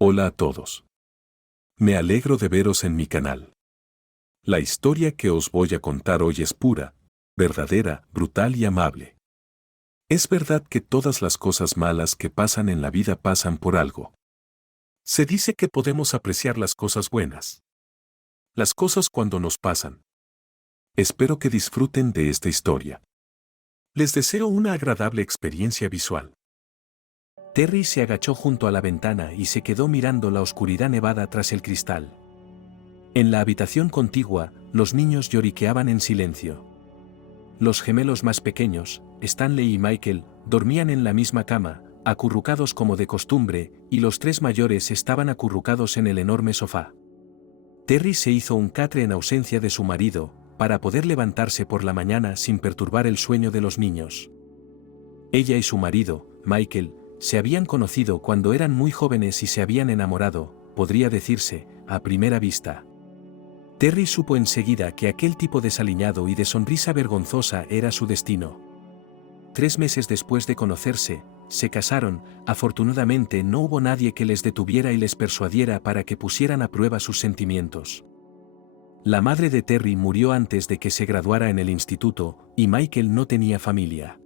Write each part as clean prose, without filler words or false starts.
Hola a todos. Me alegro de veros en mi canal. La historia que os voy a contar hoy es pura, verdadera, brutal y amable. Es verdad que todas las cosas malas que pasan en la vida pasan por algo. Se dice que podemos apreciar las cosas buenas. Las cosas cuando nos pasan. Espero que disfruten de esta historia. Les deseo una agradable experiencia visual. Terry se agachó junto a la ventana y se quedó mirando la oscuridad nevada tras el cristal. En la habitación contigua, los niños lloriqueaban en silencio. Los gemelos más pequeños, Stanley y Michael, dormían en la misma cama, acurrucados como de costumbre, y los tres mayores estaban acurrucados en el enorme sofá. Terry se hizo un catre en ausencia de su marido, para poder levantarse por la mañana sin perturbar el sueño de los niños. Ella y su marido, Michael, se habían conocido cuando eran muy jóvenes y se habían enamorado, podría decirse, a primera vista. Terry supo enseguida que aquel tipo desaliñado y de sonrisa vergonzosa era su destino. 3 meses después de conocerse, se casaron. Afortunadamente no hubo nadie que les detuviera y les persuadiera para que pusieran a prueba sus sentimientos. La madre de Terry murió antes de que se graduara en el instituto, y Michael no tenía familia.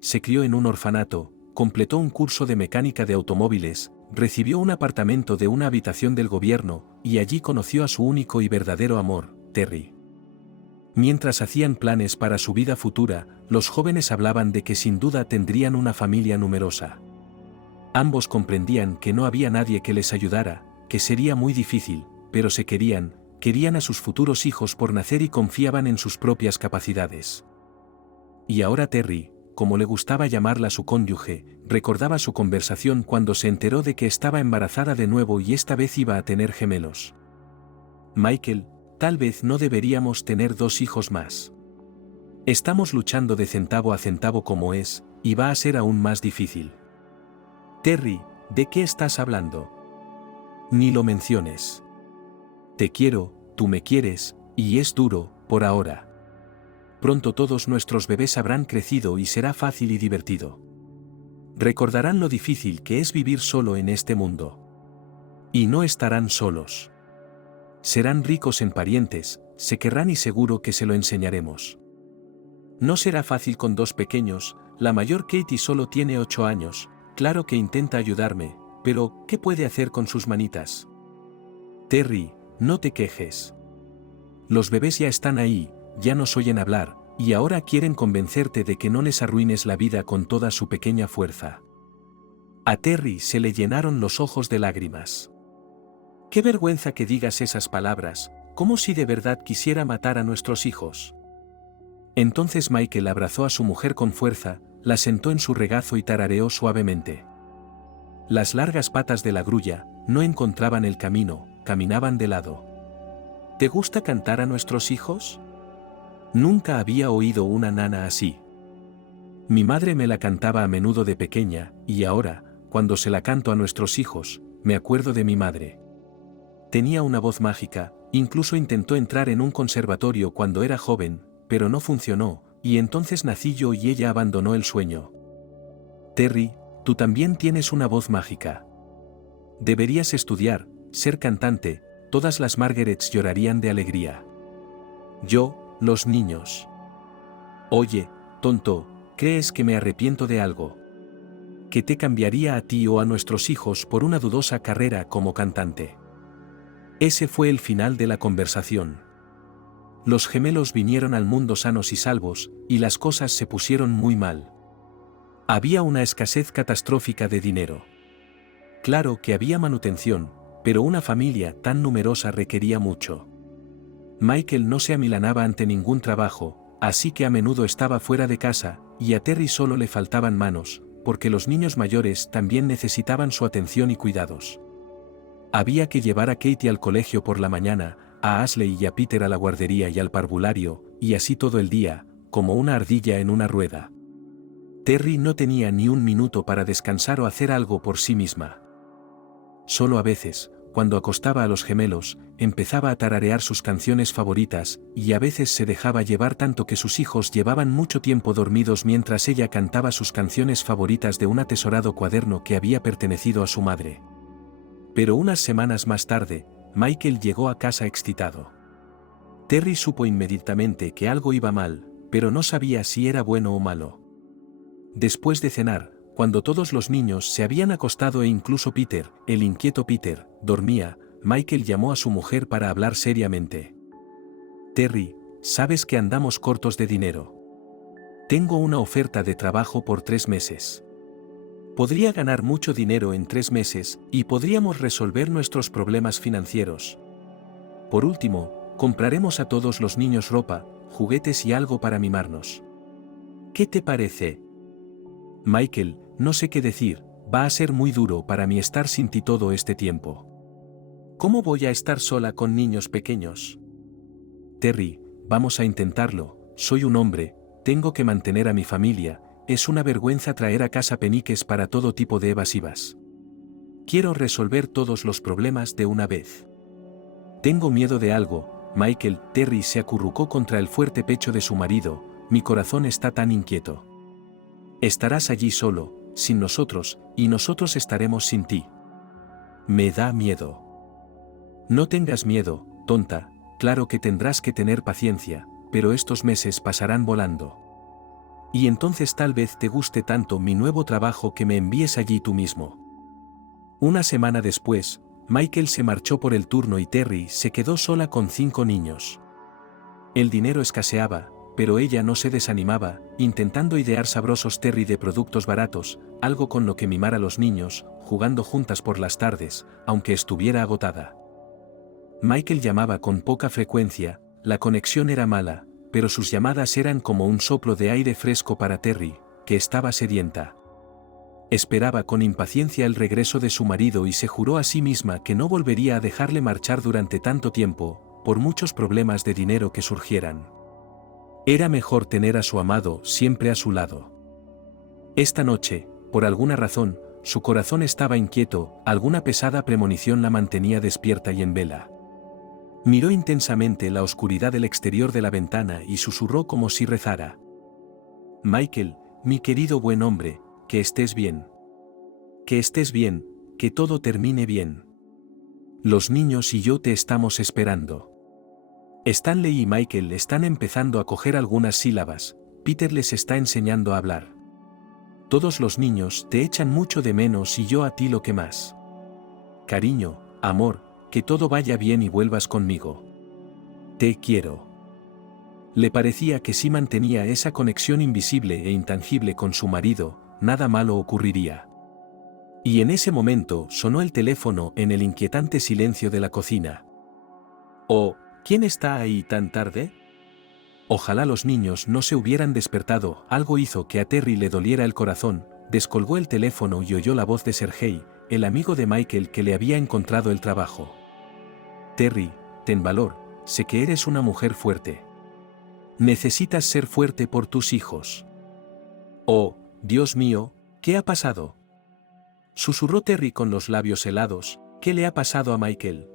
Se crió en un orfanato, completó un curso de mecánica de automóviles, recibió un apartamento de una habitación del gobierno, y allí conoció a su único y verdadero amor, Terry. Mientras hacían planes para su vida futura, los jóvenes hablaban de que sin duda tendrían una familia numerosa. Ambos comprendían que no había nadie que les ayudara, que sería muy difícil, pero se querían a sus futuros hijos por nacer y confiaban en sus propias capacidades. Y ahora Terry, como le gustaba llamarla su cónyuge, recordaba su conversación cuando se enteró de que estaba embarazada de nuevo y esta vez iba a tener gemelos. Michael, tal vez no deberíamos tener 2 hijos más. Estamos luchando de centavo a centavo como es, y va a ser aún más difícil. Terry, ¿de qué estás hablando? Ni lo menciones. Te quiero, tú me quieres, y es duro, por ahora. Pronto todos nuestros bebés habrán crecido y será fácil y divertido. Recordarán lo difícil que es vivir solo en este mundo. Y no estarán solos. Serán ricos en parientes, se querrán y seguro que se lo enseñaremos. No será fácil con 2 pequeños, la mayor Katie solo tiene 8 años, claro que intenta ayudarme, pero ¿qué puede hacer con sus manitas? Terry, no te quejes. Los bebés ya están ahí, ya nos oyen hablar, y ahora quieren convencerte de que no les arruines la vida con toda su pequeña fuerza. A Terry se le llenaron los ojos de lágrimas. Qué vergüenza que digas esas palabras, como si de verdad quisiera matar a nuestros hijos. Entonces Michael abrazó a su mujer con fuerza, la sentó en su regazo y tarareó suavemente. Las largas patas de la grulla no encontraban el camino, caminaban de lado. ¿Te gusta cantar a nuestros hijos? Nunca había oído una nana así. Mi madre me la cantaba a menudo de pequeña, y ahora, cuando se la canto a nuestros hijos, me acuerdo de mi madre. Tenía una voz mágica, incluso intentó entrar en un conservatorio cuando era joven, pero no funcionó, y entonces nací yo y ella abandonó el sueño. Terry, tú también tienes una voz mágica. Deberías estudiar, ser cantante, todas las Margarets llorarían de alegría. Yo, los niños. Oye, tonto, ¿crees que me arrepiento de algo? ¿Que te cambiaría a ti o a nuestros hijos por una dudosa carrera como cantante? Ese fue el final de la conversación. Los gemelos vinieron al mundo sanos y salvos, y las cosas se pusieron muy mal. Había una escasez catastrófica de dinero. Claro que había manutención, pero una familia tan numerosa requería mucho. Michael no se amilanaba ante ningún trabajo, así que a menudo estaba fuera de casa, y a Terry solo le faltaban manos, porque los niños mayores también necesitaban su atención y cuidados. Había que llevar a Katie al colegio por la mañana, a Ashley y a Peter a la guardería y al parvulario, y así todo el día, como una ardilla en una rueda. Terry no tenía ni un minuto para descansar o hacer algo por sí misma. Solo a veces, cuando acostaba a los gemelos, empezaba a tararear sus canciones favoritas, y a veces se dejaba llevar tanto que sus hijos llevaban mucho tiempo dormidos mientras ella cantaba sus canciones favoritas de un atesorado cuaderno que había pertenecido a su madre. Pero unas semanas más tarde, Michael llegó a casa excitado. Terry supo inmediatamente que algo iba mal, pero no sabía si era bueno o malo. Después de cenar, cuando todos los niños se habían acostado e incluso Peter, el inquieto Peter, dormía, Michael llamó a su mujer para hablar seriamente. Terry, sabes que andamos cortos de dinero. Tengo una oferta de trabajo por 3 meses. Podría ganar mucho dinero en 3 meses y podríamos resolver nuestros problemas financieros. Por último, compraremos a todos los niños ropa, juguetes y algo para mimarnos. ¿Qué te parece? Michael, no sé qué decir, va a ser muy duro para mí estar sin ti todo este tiempo. ¿Cómo voy a estar sola con niños pequeños? Terry, vamos a intentarlo, soy un hombre, tengo que mantener a mi familia, es una vergüenza traer a casa peniques para todo tipo de evasivas. Quiero resolver todos los problemas de una vez. Tengo miedo de algo, Michael. Terry se acurrucó contra el fuerte pecho de su marido, mi corazón está tan inquieto. Estarás allí solo, sin nosotros, y nosotros estaremos sin ti. Me da miedo. No tengas miedo, tonta, claro que tendrás que tener paciencia, pero estos meses pasarán volando. Y entonces tal vez te guste tanto mi nuevo trabajo que me envíes allí tú mismo. Una semana después, Michael se marchó por el turno y Terry se quedó sola con 5 niños. El dinero escaseaba, pero ella no se desanimaba, intentando idear sabrosos Terry de productos baratos, algo con lo que mimar a los niños, jugando juntas por las tardes, aunque estuviera agotada. Michael llamaba con poca frecuencia, la conexión era mala, pero sus llamadas eran como un soplo de aire fresco para Terry, que estaba sedienta. Esperaba con impaciencia el regreso de su marido y se juró a sí misma que no volvería a dejarle marchar durante tanto tiempo, por muchos problemas de dinero que surgieran. Era mejor tener a su amado siempre a su lado. Esta noche, por alguna razón, su corazón estaba inquieto, alguna pesada premonición la mantenía despierta y en vela. Miró intensamente la oscuridad del exterior de la ventana y susurró como si rezara. Michael, mi querido buen hombre, que estés bien. Que estés bien, que todo termine bien. Los niños y yo te estamos esperando. Stanley y Michael están empezando a coger algunas sílabas, Peter les está enseñando a hablar. Todos los niños te echan mucho de menos y yo a ti lo que más. Cariño, amor, que todo vaya bien y vuelvas conmigo. Te quiero. Le parecía que si mantenía esa conexión invisible e intangible con su marido, nada malo ocurriría. Y en ese momento sonó el teléfono en el inquietante silencio de la cocina. Oh, ¿quién está ahí tan tarde? Ojalá los niños no se hubieran despertado, algo hizo que a Terry le doliera el corazón, descolgó el teléfono y oyó la voz de Sergei, el amigo de Michael que le había encontrado el trabajo. Terry, ten valor, sé que eres una mujer fuerte. Necesitas ser fuerte por tus hijos. Oh, Dios mío, ¿qué ha pasado? Susurró Terry con los labios helados, ¿qué le ha pasado a Michael?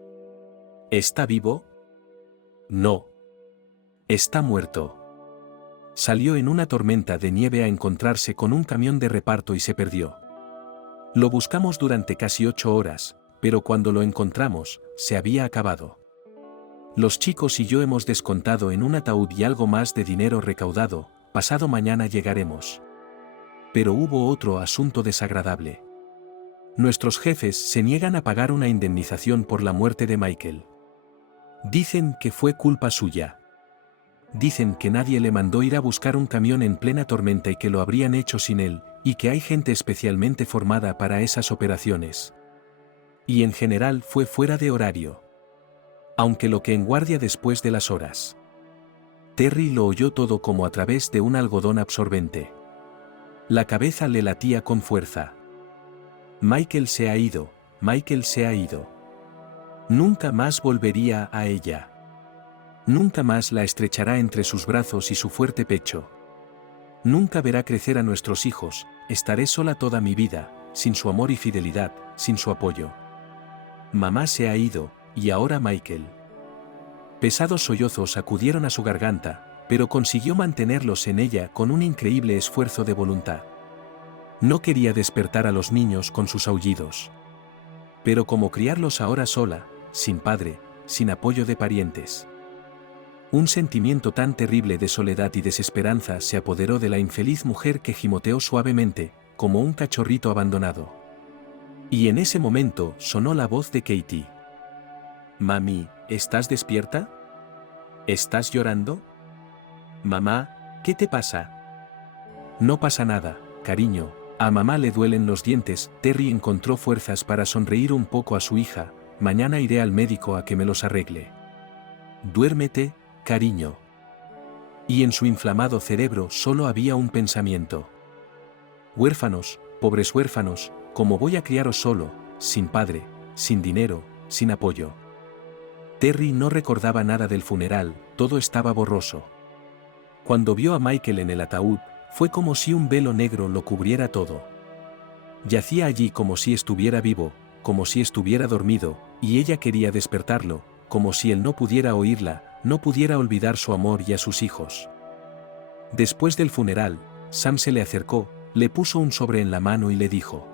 ¿Está vivo? No. Está muerto. Salió en una tormenta de nieve a encontrarse con un camión de reparto y se perdió. Lo buscamos durante casi 8 horas, pero cuando lo encontramos, se había acabado. Los chicos y yo hemos descontado en un ataúd y algo más de dinero recaudado, pasado mañana llegaremos. Pero hubo otro asunto desagradable. Nuestros jefes se niegan a pagar una indemnización por la muerte de Michael. Dicen que fue culpa suya. Dicen que nadie le mandó ir a buscar un camión en plena tormenta y que lo habrían hecho sin él, y que hay gente especialmente formada para esas operaciones. Y en general fue fuera de horario. Aunque lo que en guardia después de las horas. Terry lo oyó todo como a través de un algodón absorbente. La cabeza le latía con fuerza. Michael se ha ido, Michael se ha ido. Nunca más volvería a ella. Nunca más la estrechará entre sus brazos y su fuerte pecho. Nunca verá crecer a nuestros hijos, estaré sola toda mi vida, sin su amor y fidelidad, sin su apoyo. Mamá se ha ido, y ahora Michael. Pesados sollozos acudieron a su garganta, pero consiguió mantenerlos en ella con un increíble esfuerzo de voluntad. No quería despertar a los niños con sus aullidos. Pero ¿cómo criarlos ahora sola, sin padre, sin apoyo de parientes? Un sentimiento tan terrible de soledad y desesperanza se apoderó de la infeliz mujer que gimoteó suavemente, como un cachorrito abandonado. Y en ese momento sonó la voz de Katie. «Mami, ¿estás despierta? ¿Estás llorando? Mamá, ¿qué te pasa?» «No pasa nada, cariño, a mamá le duelen los dientes». Terry encontró fuerzas para sonreír un poco a su hija. «Mañana iré al médico a que me los arregle». «Duérmete, cariño». Y en su inflamado cerebro solo había un pensamiento. «Huérfanos, pobres huérfanos, ¿cómo voy a criaros solo, sin padre, sin dinero, sin apoyo?» Terry no recordaba nada del funeral, todo estaba borroso. Cuando vio a Michael en el ataúd, fue como si un velo negro lo cubriera todo. Yacía allí como si estuviera vivo, como si estuviera dormido, y ella quería despertarlo, como si él no pudiera oírla, no pudiera olvidar su amor y a sus hijos. Después del funeral, Sam se le acercó, le puso un sobre en la mano y le dijo: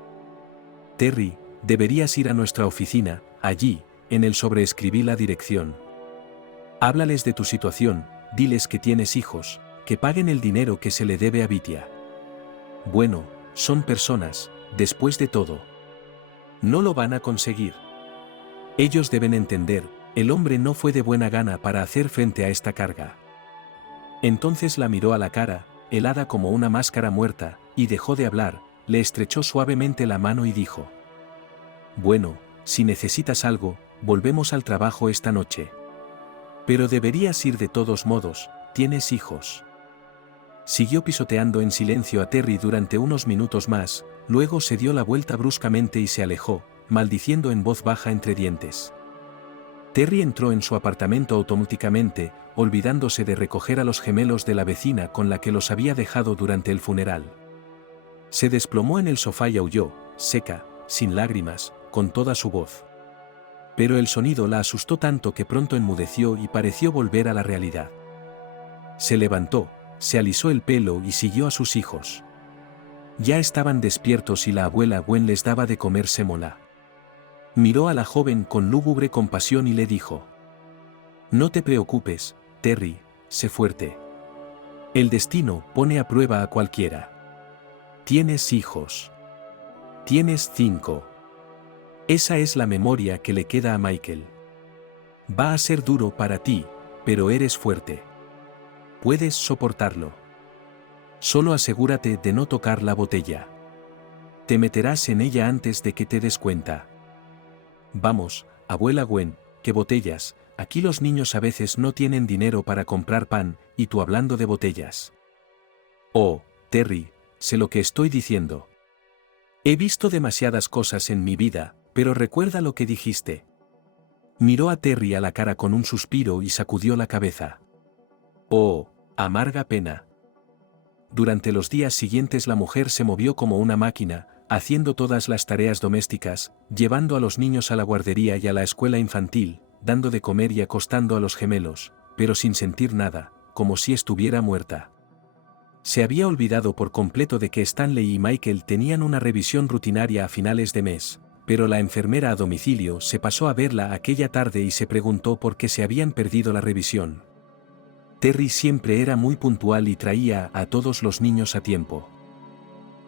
«Terry, deberías ir a nuestra oficina, allí, en el sobre escribí la dirección. Háblales de tu situación, diles que tienes hijos, que paguen el dinero que se le debe a Vitia. Bueno, son personas, después de todo. No lo van a conseguir. Ellos deben entender, el hombre no fue de buena gana para hacer frente a esta carga». Entonces la miró a la cara, helada como una máscara muerta, y dejó de hablar, le estrechó suavemente la mano y dijo: «Bueno, si necesitas algo, volvemos al trabajo esta noche. Pero deberías ir de todos modos, tienes hijos». Siguió pisoteando en silencio a Terry durante unos minutos más, luego se dio la vuelta bruscamente y se alejó, maldiciendo en voz baja entre dientes. Terry entró en su apartamento automáticamente, olvidándose de recoger a los gemelos de la vecina con la que los había dejado durante el funeral. Se desplomó en el sofá y aulló, seca, sin lágrimas, con toda su voz. Pero el sonido la asustó tanto que pronto enmudeció y pareció volver a la realidad. Se levantó, se alisó el pelo y siguió a sus hijos. Ya estaban despiertos y la abuela Gwen les daba de comer sémola. Miró a la joven con lúgubre compasión y le dijo: «No te preocupes, Terry, sé fuerte. El destino pone a prueba a cualquiera. Tienes hijos. Tienes 5. Esa es la memoria que le queda a Michael. Va a ser duro para ti, pero eres fuerte. Puedes soportarlo. Solo asegúrate de no tocar la botella. Te meterás en ella antes de que te des cuenta». «Vamos, abuela Gwen, ¿qué botellas? Aquí los niños a veces no tienen dinero para comprar pan, y tú hablando de botellas». «Oh, Terry, sé lo que estoy diciendo. He visto demasiadas cosas en mi vida, pero recuerda lo que dijiste». Miró a Terry a la cara con un suspiro y sacudió la cabeza. «Oh, amarga pena». Durante los días siguientes la mujer se movió como una máquina, haciendo todas las tareas domésticas, llevando a los niños a la guardería y a la escuela infantil, dando de comer y acostando a los gemelos, pero sin sentir nada, como si estuviera muerta. Se había olvidado por completo de que Stanley y Michael tenían una revisión rutinaria a finales de mes, pero la enfermera a domicilio se pasó a verla aquella tarde y se preguntó por qué se habían perdido la revisión. Terry siempre era muy puntual y traía a todos los niños a tiempo.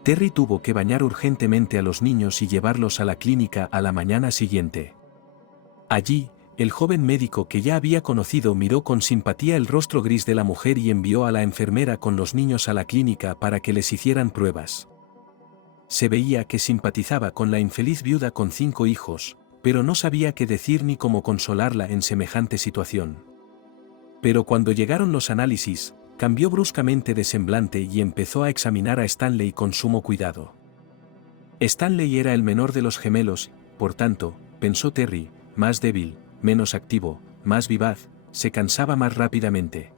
Terry tuvo que bañar urgentemente a los niños y llevarlos a la clínica a la mañana siguiente. Allí, el joven médico que ya había conocido miró con simpatía el rostro gris de la mujer y envió a la enfermera con los niños a la clínica para que les hicieran pruebas. Se veía que simpatizaba con la infeliz viuda con 5 hijos, pero no sabía qué decir ni cómo consolarla en semejante situación. Pero cuando llegaron los análisis, cambió bruscamente de semblante y empezó a examinar a Stanley con sumo cuidado. Stanley era el menor de los gemelos, por tanto, pensó Terry, más débil, menos activo, más vivaz, se cansaba más rápidamente.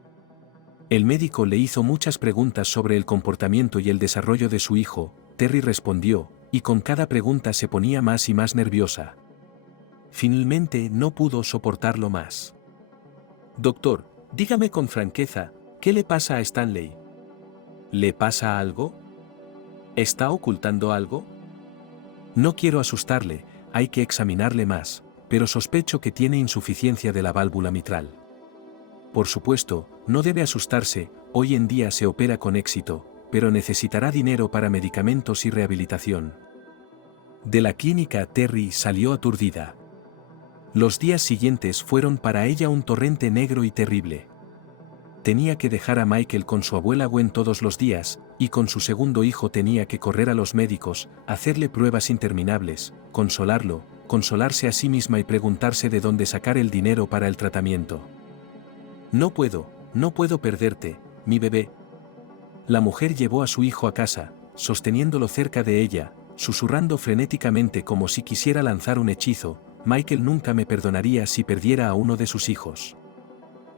El médico le hizo muchas preguntas sobre el comportamiento y el desarrollo de su hijo. Terry respondió, y con cada pregunta se ponía más y más nerviosa. Finalmente no pudo soportarlo más. «Doctor, dígame con franqueza, ¿qué le pasa a Stanley? ¿Le pasa algo? ¿Está ocultando algo? No quiero asustarle, hay que examinarle más, pero sospecho que tiene insuficiencia de la válvula mitral. Por supuesto, no debe asustarse, hoy en día se opera con éxito, pero necesitará dinero para medicamentos y rehabilitación. De la clínica Terry salió aturdida. Los días siguientes fueron para ella un torrente negro y terrible. Tenía que dejar a Michael con su abuela Gwen todos los días, y con su segundo hijo tenía que correr a los médicos, hacerle pruebas interminables, consolarlo, consolarse a sí misma y preguntarse de dónde sacar el dinero para el tratamiento. No puedo perderte, mi bebé. La mujer llevó a su hijo a casa, sosteniéndolo cerca de ella, susurrando frenéticamente como si quisiera lanzar un hechizo. Michael nunca me perdonaría si perdiera a uno de sus hijos.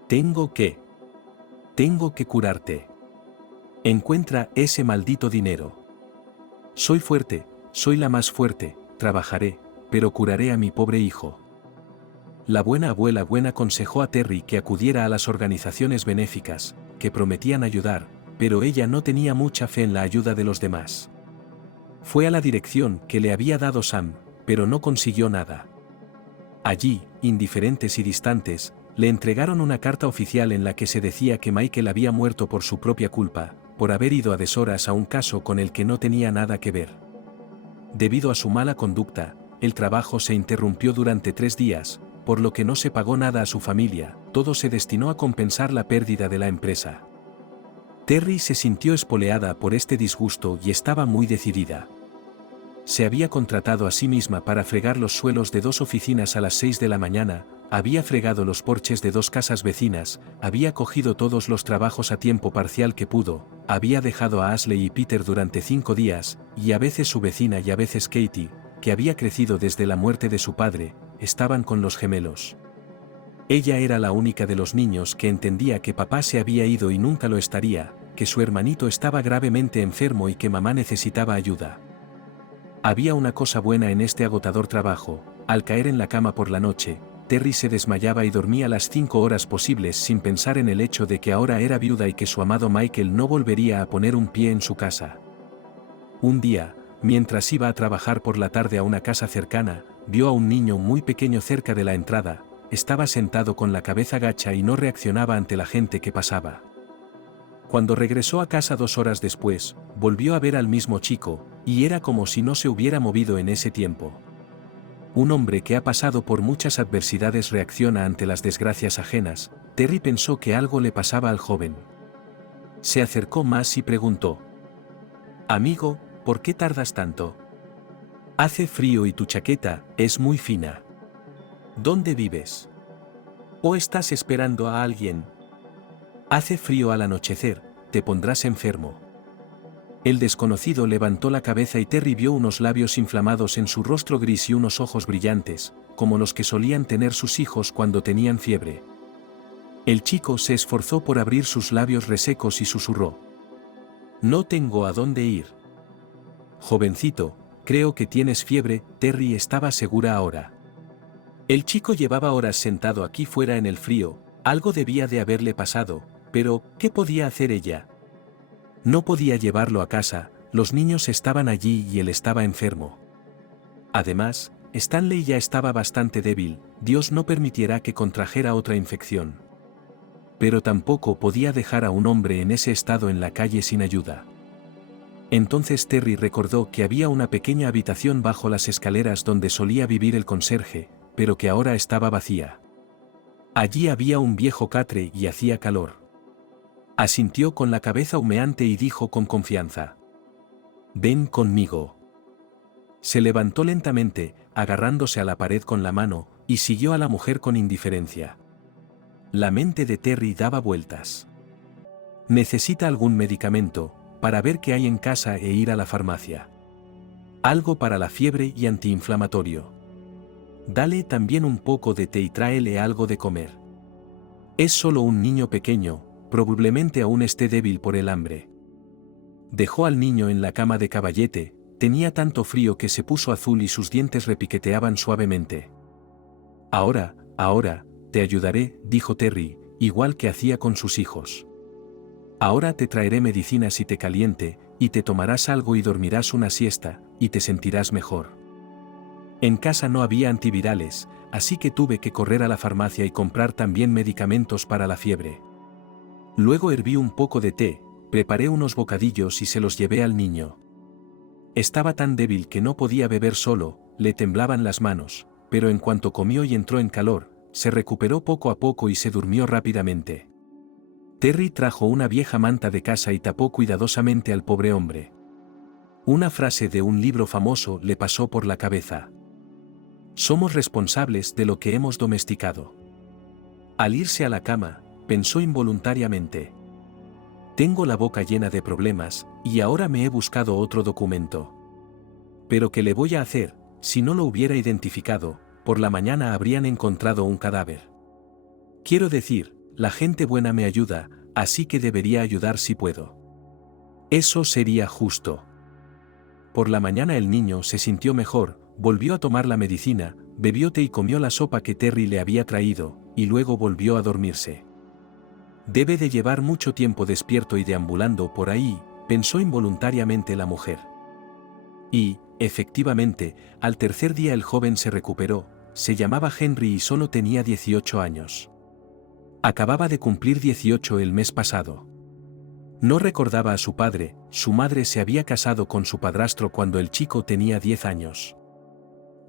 Tengo que curarte. Encuentra ese maldito dinero. Soy fuerte, soy la más fuerte, trabajaré, pero curaré a mi pobre hijo. La buena abuela Gwen aconsejó a Terry que acudiera a las organizaciones benéficas, que prometían ayudar, pero ella no tenía mucha fe en la ayuda de los demás. Fue a la dirección que le había dado Sam, pero no consiguió nada. Allí, indiferentes y distantes, le entregaron una carta oficial en la que se decía que Michael había muerto por su propia culpa, por haber ido a deshoras a un caso con el que no tenía nada que ver. Debido a su mala conducta, el trabajo se interrumpió durante 3 días, por lo que no se pagó nada a su familia, todo se destinó a compensar la pérdida de la empresa. Terry se sintió espoleada por este disgusto y estaba muy decidida. Se había contratado a sí misma para fregar los suelos de 2 oficinas a las 6 de la mañana, había fregado los porches de 2 casas vecinas, había cogido todos los trabajos a tiempo parcial que pudo, había dejado a Ashley y Peter durante 5 días, y a veces su vecina y a veces Katie, que había crecido desde la muerte de su padre, estaban con los gemelos. Ella era la única de los niños que entendía que papá se había ido y nunca lo estaría, que su hermanito estaba gravemente enfermo y que mamá necesitaba ayuda. Había una cosa buena en este agotador trabajo: al caer en la cama por la noche, Terry se desmayaba y dormía las 5 horas posibles sin pensar en el hecho de que ahora era viuda y que su amado Michael no volvería a poner un pie en su casa. Un día, mientras iba a trabajar por la tarde a una casa cercana, vio a un niño muy pequeño cerca de la entrada, estaba sentado con la cabeza gacha y no reaccionaba ante la gente que pasaba. Cuando regresó a casa 2 horas después, volvió a ver al mismo chico, y era como si no se hubiera movido en ese tiempo. Un hombre que ha pasado por muchas adversidades reacciona ante las desgracias ajenas. Terry pensó que algo le pasaba al joven. Se acercó más y preguntó: «Amigo, ¿por qué tardas tanto? Hace frío y tu chaqueta es muy fina. ¿Dónde vives? ¿O estás esperando a alguien? Hace frío al anochecer, te pondrás enfermo». El desconocido levantó la cabeza y Terry vio unos labios inflamados en su rostro gris y unos ojos brillantes, como los que solían tener sus hijos cuando tenían fiebre. El chico se esforzó por abrir sus labios resecos y susurró: «No tengo a dónde ir». «Jovencito, creo que tienes fiebre», Terry estaba segura ahora. El chico llevaba horas sentado aquí fuera en el frío, algo debía de haberle pasado, pero ¿qué podía hacer ella? No podía llevarlo a casa, los niños estaban allí y él estaba enfermo. Además, Stanley ya estaba bastante débil, Dios no permitiera que contrajera otra infección. Pero tampoco podía dejar a un hombre en ese estado en la calle sin ayuda. Entonces Terry recordó que había una pequeña habitación bajo las escaleras donde solía vivir el conserje, pero que ahora estaba vacía. Allí había un viejo catre y hacía calor. Asintió con la cabeza humeante y dijo con confianza: «Ven conmigo». Se levantó lentamente, agarrándose a la pared con la mano, y siguió a la mujer con indiferencia. La mente de Terry daba vueltas. Necesita algún medicamento, para ver qué hay en casa e ir a la farmacia. Algo para la fiebre y antiinflamatorio. Dale también un poco de té y tráele algo de comer. Es solo un niño pequeño, probablemente aún esté débil por el hambre. Dejó al niño en la cama de caballete, tenía tanto frío que se puso azul y sus dientes repiqueteaban suavemente. Ahora, te ayudaré», dijo Terry, igual que hacía con sus hijos. «Ahora te traeré medicina si te caliente, y te tomarás algo y dormirás una siesta, y te sentirás mejor». En casa no había antivirales, así que tuve que correr a la farmacia y comprar también medicamentos para la fiebre. Luego herví un poco de té, preparé unos bocadillos y se los llevé al niño. Estaba tan débil que no podía beber solo, le temblaban las manos, pero en cuanto comió y entró en calor, se recuperó poco a poco y se durmió rápidamente. Terry trajo una vieja manta de casa y tapó cuidadosamente al pobre hombre. Una frase de un libro famoso le pasó por la cabeza. Somos responsables de lo que hemos domesticado. Al irse a la cama, pensó involuntariamente. Tengo la boca llena de problemas, y ahora me he buscado otro documento. Pero ¿qué le voy a hacer? Si no lo hubiera identificado, por la mañana habrían encontrado un cadáver. Quiero decir, la gente buena me ayuda, así que debería ayudar si puedo. Eso sería justo. Por la mañana el niño se sintió mejor, volvió a tomar la medicina, bebió té y comió la sopa que Terry le había traído, y luego volvió a dormirse. Debe de llevar mucho tiempo despierto y deambulando por ahí, pensó involuntariamente la mujer. Y, efectivamente, al tercer día el joven se recuperó, se llamaba Henry y solo tenía 18 años. Acababa de cumplir 18 el mes pasado. No recordaba a su padre, su madre se había casado con su padrastro cuando el chico tenía 10 años.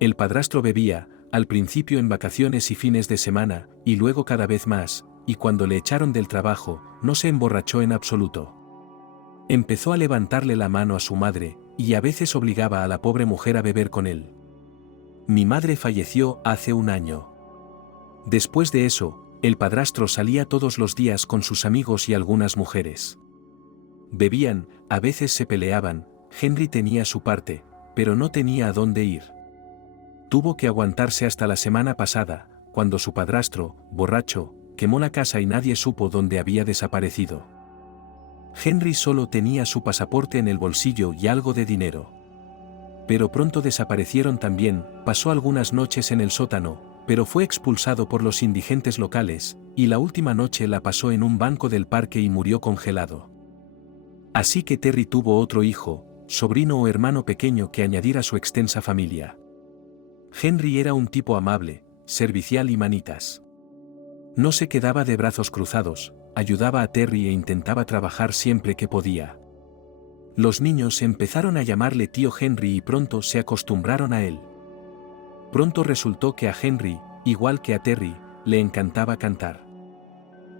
El padrastro bebía, al principio en vacaciones y fines de semana, y luego cada vez más, y cuando le echaron del trabajo, no se emborrachó en absoluto. Empezó a levantarle la mano a su madre, y a veces obligaba a la pobre mujer a beber con él. Mi madre falleció hace un año. Después de eso, el padrastro salía todos los días con sus amigos y algunas mujeres. Bebían, a veces se peleaban, Henry tenía su parte, pero no tenía a dónde ir. Tuvo que aguantarse hasta la semana pasada, cuando su padrastro, borracho, quemó la casa y nadie supo dónde había desaparecido. Henry solo tenía su pasaporte en el bolsillo y algo de dinero. Pero pronto desaparecieron también, pasó algunas noches en el sótano, pero fue expulsado por los indigentes locales, y la última noche la pasó en un banco del parque y murió congelado. Así que Terry tuvo otro hijo, sobrino o hermano pequeño que añadir a su extensa familia. Henry era un tipo amable, servicial y manitas. No se quedaba de brazos cruzados, ayudaba a Terry e intentaba trabajar siempre que podía. Los niños empezaron a llamarle tío Henry y pronto se acostumbraron a él. Pronto resultó que a Henry, igual que a Terry, le encantaba cantar.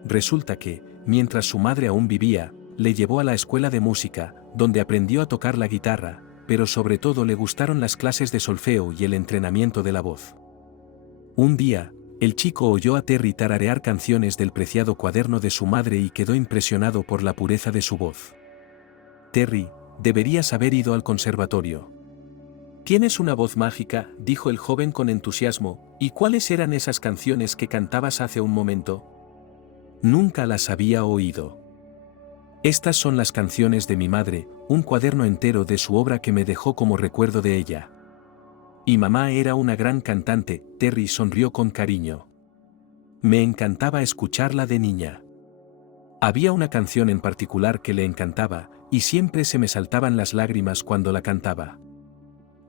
Resulta que, mientras su madre aún vivía, le llevó a la escuela de música, donde aprendió a tocar la guitarra, pero sobre todo le gustaron las clases de solfeo y el entrenamiento de la voz. Un día, el chico oyó a Terry tararear canciones del preciado cuaderno de su madre y quedó impresionado por la pureza de su voz. Terry, deberías haber ido al conservatorio. Tienes una voz mágica, dijo el joven con entusiasmo, ¿y cuáles eran esas canciones que cantabas hace un momento? Nunca las había oído. Estas son las canciones de mi madre, un cuaderno entero de su obra que me dejó como recuerdo de ella. Y mamá era una gran cantante, Terry sonrió con cariño. Me encantaba escucharla de niña. Había una canción en particular que le encantaba, y siempre se me saltaban las lágrimas cuando la cantaba.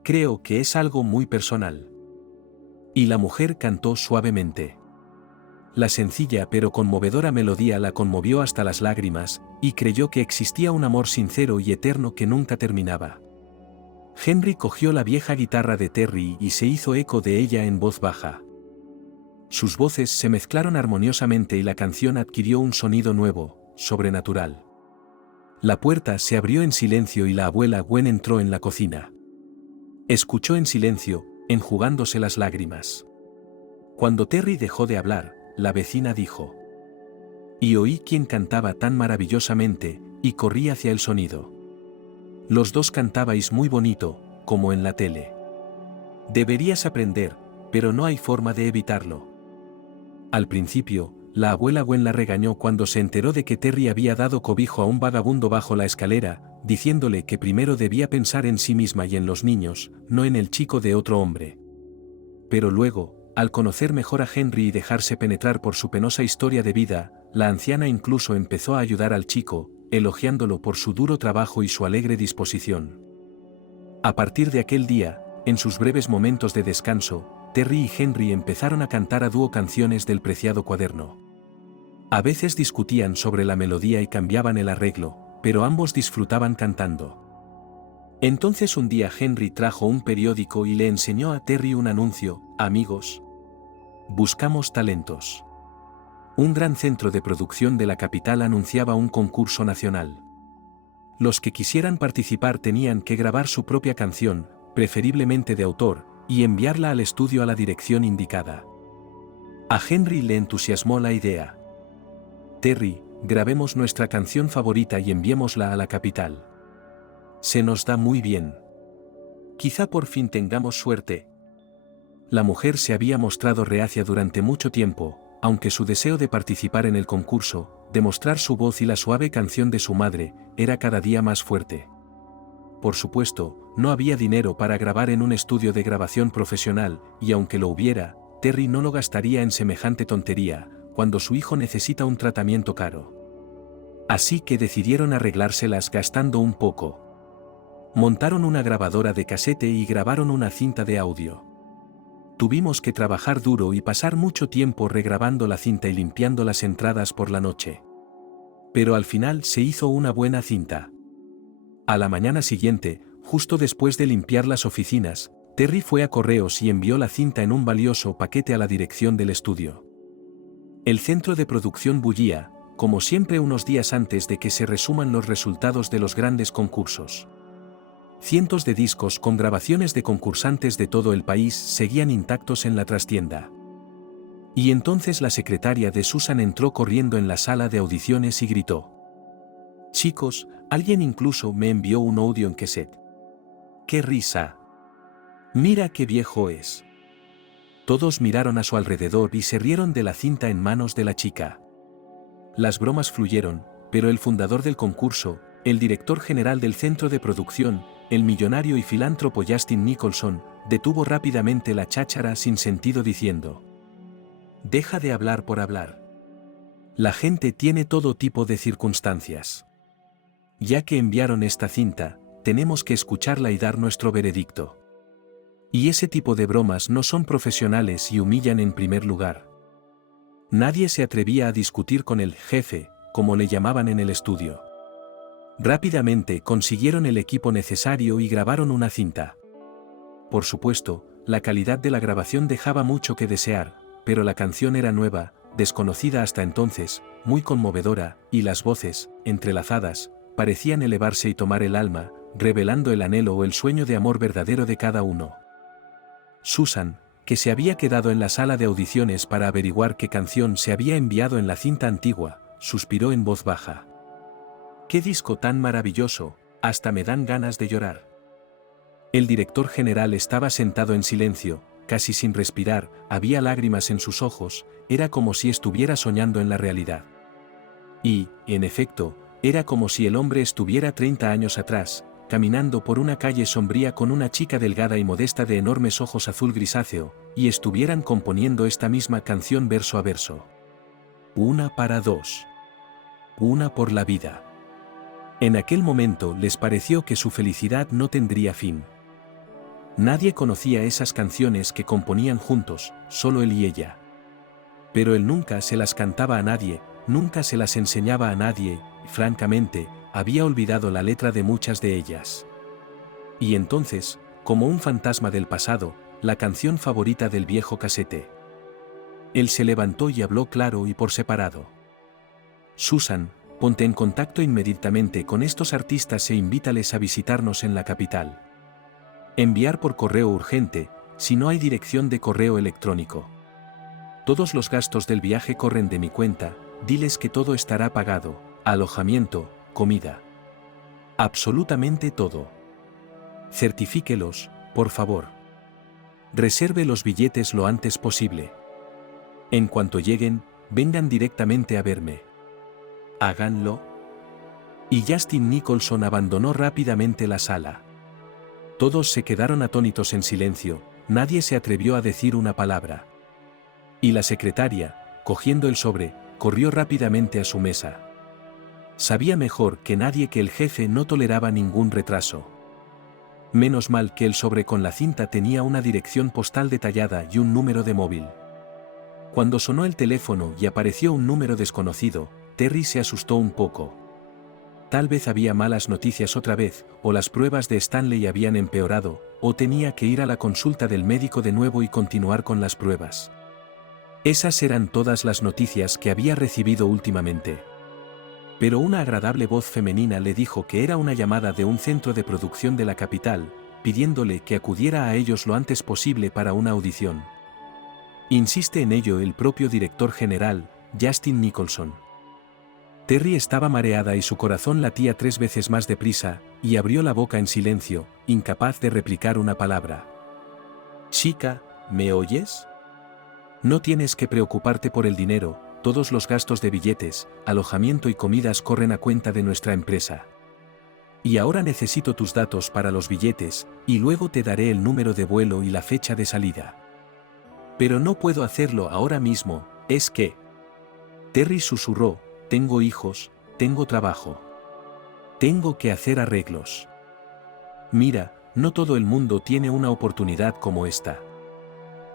Creo que es algo muy personal. Y la mujer cantó suavemente. La sencilla pero conmovedora melodía la conmovió hasta las lágrimas, y creyó que existía un amor sincero y eterno que nunca terminaba. Henry cogió la vieja guitarra de Terry y se hizo eco de ella en voz baja. Sus voces se mezclaron armoniosamente y la canción adquirió un sonido nuevo, sobrenatural. La puerta se abrió en silencio y la abuela Gwen entró en la cocina. Escuchó en silencio, enjugándose las lágrimas. Cuando Terry dejó de hablar, la vecina dijo: y oí quien cantaba tan maravillosamente, y corrí hacia el sonido. Los dos cantabais muy bonito, como en la tele. Deberías aprender, pero no hay forma de evitarlo. Al principio, la abuela Gwen la regañó cuando se enteró de que Terry había dado cobijo a un vagabundo bajo la escalera, diciéndole que primero debía pensar en sí misma y en los niños, no en el chico de otro hombre. Pero luego, al conocer mejor a Henry y dejarse penetrar por su penosa historia de vida, la anciana incluso empezó a ayudar al chico, elogiándolo por su duro trabajo y su alegre disposición. A partir de aquel día, En sus breves momentos de descanso, Terry y Henry empezaron a cantar a dúo canciones del preciado cuaderno. A veces discutían sobre la melodía y cambiaban el arreglo, pero ambos disfrutaban cantando. Entonces un día Henry trajo un periódico y le enseñó a Terry un anuncio: amigos, buscamos talentos. Un gran centro de producción de la capital anunciaba un concurso nacional. Los que quisieran participar tenían que grabar su propia canción, preferiblemente de autor, y enviarla al estudio a la dirección indicada. A Henry le entusiasmó la idea. Terry, grabemos nuestra canción favorita y enviémosla a la capital. Se nos da muy bien. Quizá por fin tengamos suerte. La mujer se había mostrado reacia durante mucho tiempo, aunque su deseo de participar en el concurso, demostrar su voz y la suave canción de su madre, era cada día más fuerte. Por supuesto, no había dinero para grabar en un estudio de grabación profesional, y aunque lo hubiera, Terry no lo gastaría en semejante tontería, cuando su hijo necesita un tratamiento caro. Así que decidieron arreglárselas gastando un poco. Montaron una grabadora de casete y grabaron una cinta de audio. Tuvimos que trabajar duro y pasar mucho tiempo regrabando la cinta y limpiando las entradas por la noche. Pero al final se hizo una buena cinta. A la mañana siguiente, justo después de limpiar las oficinas, Terry fue a correos y envió la cinta en un valioso paquete a la dirección del estudio. El centro de producción bullía, como siempre unos días antes de que se resuman los resultados de los grandes concursos. Cientos de discos con grabaciones de concursantes de todo el país seguían intactos en la trastienda. Y entonces la secretaria de Susan entró corriendo en la sala de audiciones y gritó: «Chicos, alguien incluso me envió un audio en cassette. ¡Qué risa! Mira qué viejo es». Todos miraron a su alrededor y se rieron de la cinta en manos de la chica. Las bromas fluyeron, pero el fundador del concurso, el director general del centro de producción, el millonario y filántropo Justin Nicholson, detuvo rápidamente la cháchara sin sentido diciendo: «Deja de hablar por hablar. La gente tiene todo tipo de circunstancias. Ya que enviaron esta cinta, tenemos que escucharla y dar nuestro veredicto. Y ese tipo de bromas no son profesionales y humillan en primer lugar». Nadie se atrevía a discutir con el jefe, como le llamaban en el estudio. Rápidamente consiguieron el equipo necesario y grabaron una cinta. Por supuesto, la calidad de la grabación dejaba mucho que desear, pero la canción era nueva, desconocida hasta entonces, muy conmovedora, y las voces, entrelazadas, parecían elevarse y tomar el alma, revelando el anhelo o el sueño de amor verdadero de cada uno. Susan, que se había quedado en la sala de audiciones para averiguar qué canción se había enviado en la cinta antigua, suspiró en voz baja. «¡Qué disco tan maravilloso! Hasta me dan ganas de llorar». El director general estaba sentado en silencio, casi sin respirar, había lágrimas en sus ojos, era como si estuviera soñando en la realidad. Y, en efecto, era como si el hombre estuviera 30 años atrás, caminando por una calle sombría con una chica delgada y modesta de enormes ojos azul grisáceo, y estuvieran componiendo esta misma canción verso a verso. Una para dos. Una por la vida. En aquel momento les pareció que su felicidad no tendría fin. Nadie conocía esas canciones que componían juntos, solo él y ella. Pero él nunca se las cantaba a nadie, nunca se las enseñaba a nadie, y francamente, había olvidado la letra de muchas de ellas. Y entonces, como un fantasma del pasado, la canción favorita del viejo casete. Él se levantó y habló claro y por separado. «Susan, ponte en contacto inmediatamente con estos artistas e invítales a visitarnos en la capital. Enviar por correo urgente, si no hay dirección de correo electrónico. Todos los gastos del viaje corren de mi cuenta, diles que todo estará pagado, alojamiento, comida. Absolutamente todo. Certifíquelos, por favor. Reserve los billetes lo antes posible. En cuanto lleguen, vengan directamente a verme. Háganlo». Y Justin Nicholson abandonó rápidamente la sala. Todos se quedaron atónitos en silencio, nadie se atrevió a decir una palabra. Y la secretaria, cogiendo el sobre, corrió rápidamente a su mesa. Sabía mejor que nadie que el jefe no toleraba ningún retraso. Menos mal que el sobre con la cinta tenía una dirección postal detallada y un número de móvil. Cuando sonó el teléfono y apareció un número desconocido, Terry se asustó un poco. Tal vez había malas noticias otra vez, o las pruebas de Stanley habían empeorado, o tenía que ir a la consulta del médico de nuevo y continuar con las pruebas. Esas eran todas las noticias que había recibido últimamente. Pero una agradable voz femenina le dijo que era una llamada de un centro de producción de la capital, pidiéndole que acudiera a ellos lo antes posible para una audición. Insiste en ello el propio director general, Justin Nicholson. Terry estaba mareada y su corazón latía 3 veces más deprisa, y abrió la boca en silencio, incapaz de replicar una palabra. «Chica, ¿me oyes? No tienes que preocuparte por el dinero, todos los gastos de billetes, alojamiento y comidas corren a cuenta de nuestra empresa. Y ahora necesito tus datos para los billetes, y luego te daré el número de vuelo y la fecha de salida. Pero no puedo hacerlo ahora mismo, es que...» Terry susurró, «Tengo hijos, tengo trabajo. Tengo que hacer arreglos. Mira, no todo el mundo tiene una oportunidad como esta.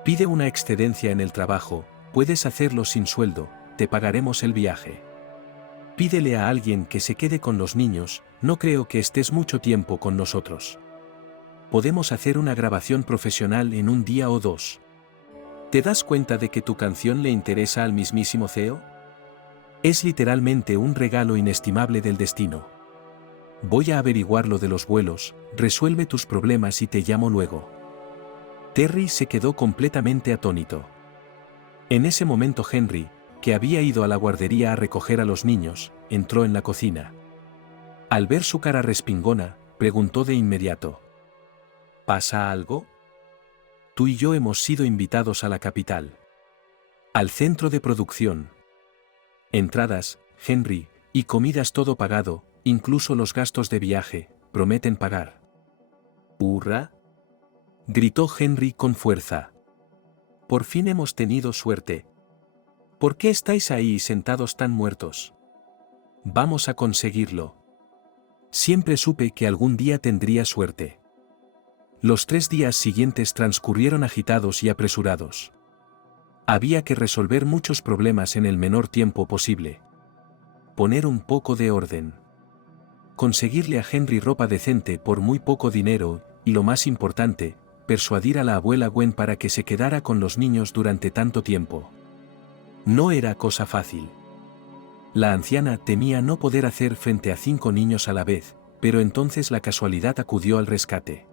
Pide una excedencia en el trabajo, puedes hacerlo sin sueldo, te pagaremos el viaje. Pídele a alguien que se quede con los niños, no creo que estés mucho tiempo con nosotros. Podemos hacer una grabación profesional en un día o 2. ¿Te das cuenta de que tu canción le interesa al mismísimo CEO? Es literalmente un regalo inestimable del destino. Voy a averiguar lo de los vuelos, resuelve tus problemas y te llamo luego». Terry se quedó completamente atónito. En ese momento Henry, que había ido a la guardería a recoger a los niños, entró en la cocina. Al ver su cara respingona, preguntó de inmediato: «¿Pasa algo? Tú y yo hemos sido invitados a la capital. Al centro de producción. Entradas, Henry, y comidas todo pagado, incluso los gastos de viaje, prometen pagar». «¿Hurra?», gritó Henry con fuerza. «Por fin hemos tenido suerte. ¿Por qué estáis ahí sentados tan muertos? Vamos a conseguirlo. Siempre supe que algún día tendría suerte». Los 3 días siguientes transcurrieron agitados y apresurados. Había que resolver muchos problemas en el menor tiempo posible. Poner un poco de orden. Conseguirle a Henry ropa decente por muy poco dinero, y lo más importante, persuadir a la abuela Gwen para que se quedara con los niños durante tanto tiempo. No era cosa fácil. La anciana temía no poder hacer frente a 5 niños a la vez, pero entonces la casualidad acudió al rescate.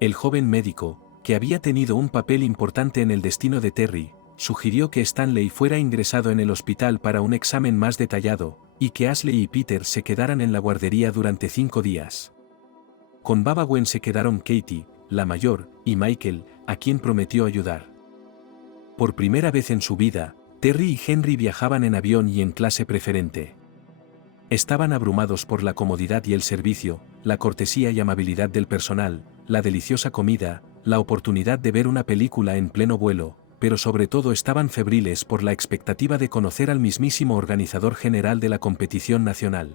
El joven médico, que había tenido un papel importante en el destino de Terry, sugirió que Stanley fuera ingresado en el hospital para un examen más detallado, y que Ashley y Peter se quedaran en la guardería durante 5 días. Con Baba Gwen se quedaron Katie, la mayor, y Michael, a quien prometió ayudar. Por primera vez en su vida, Terry y Henry viajaban en avión y en clase preferente. Estaban abrumados por la comodidad y el servicio, la cortesía y amabilidad del personal, la deliciosa comida, la oportunidad de ver una película en pleno vuelo, pero sobre todo estaban febriles por la expectativa de conocer al mismísimo organizador general de la competición nacional.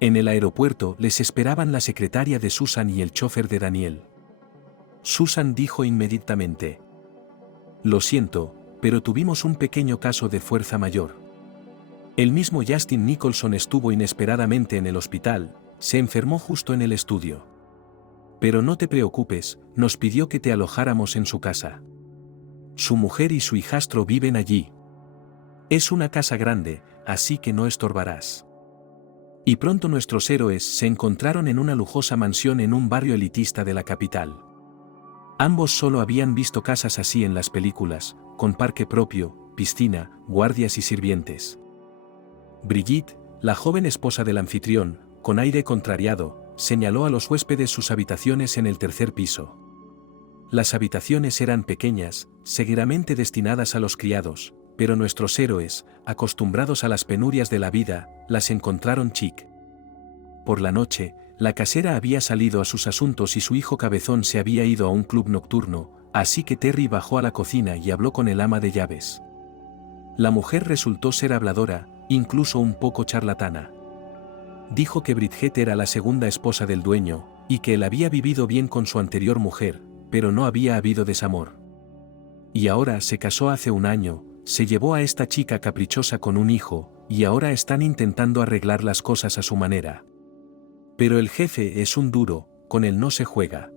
En el aeropuerto les esperaban la secretaria de Susan y el chofer de Daniel. Susan dijo inmediatamente: «Lo siento, pero tuvimos un pequeño caso de fuerza mayor. El mismo Justin Nicholson estuvo inesperadamente en el hospital, se enfermó justo en el estudio. Pero no te preocupes, nos pidió que te alojáramos en su casa. Su mujer y su hijastro viven allí. Es una casa grande, así que no estorbarás». Y pronto nuestros héroes se encontraron en una lujosa mansión en un barrio elitista de la capital. Ambos solo habían visto casas así en las películas, con parque propio, piscina, guardias y sirvientes. Brigitte, la joven esposa del anfitrión, con aire contrariado, señaló a los huéspedes sus habitaciones en el 3er piso. Las habitaciones eran pequeñas, seguramente destinadas a los criados, pero nuestros héroes, acostumbrados a las penurias de la vida, las encontraron chic. Por la noche, la casera había salido a sus asuntos y su hijo cabezón se había ido a un club nocturno, así que Terry bajó a la cocina y habló con el ama de llaves. La mujer resultó ser habladora, incluso un poco charlatana. Dijo que Bridget era la segunda esposa del dueño, y que él había vivido bien con su anterior mujer, pero no había habido desamor. Y ahora se casó hace un año, se llevó a esta chica caprichosa con un hijo, y ahora están intentando arreglar las cosas a su manera. Pero el jefe es un duro, con él no se juega.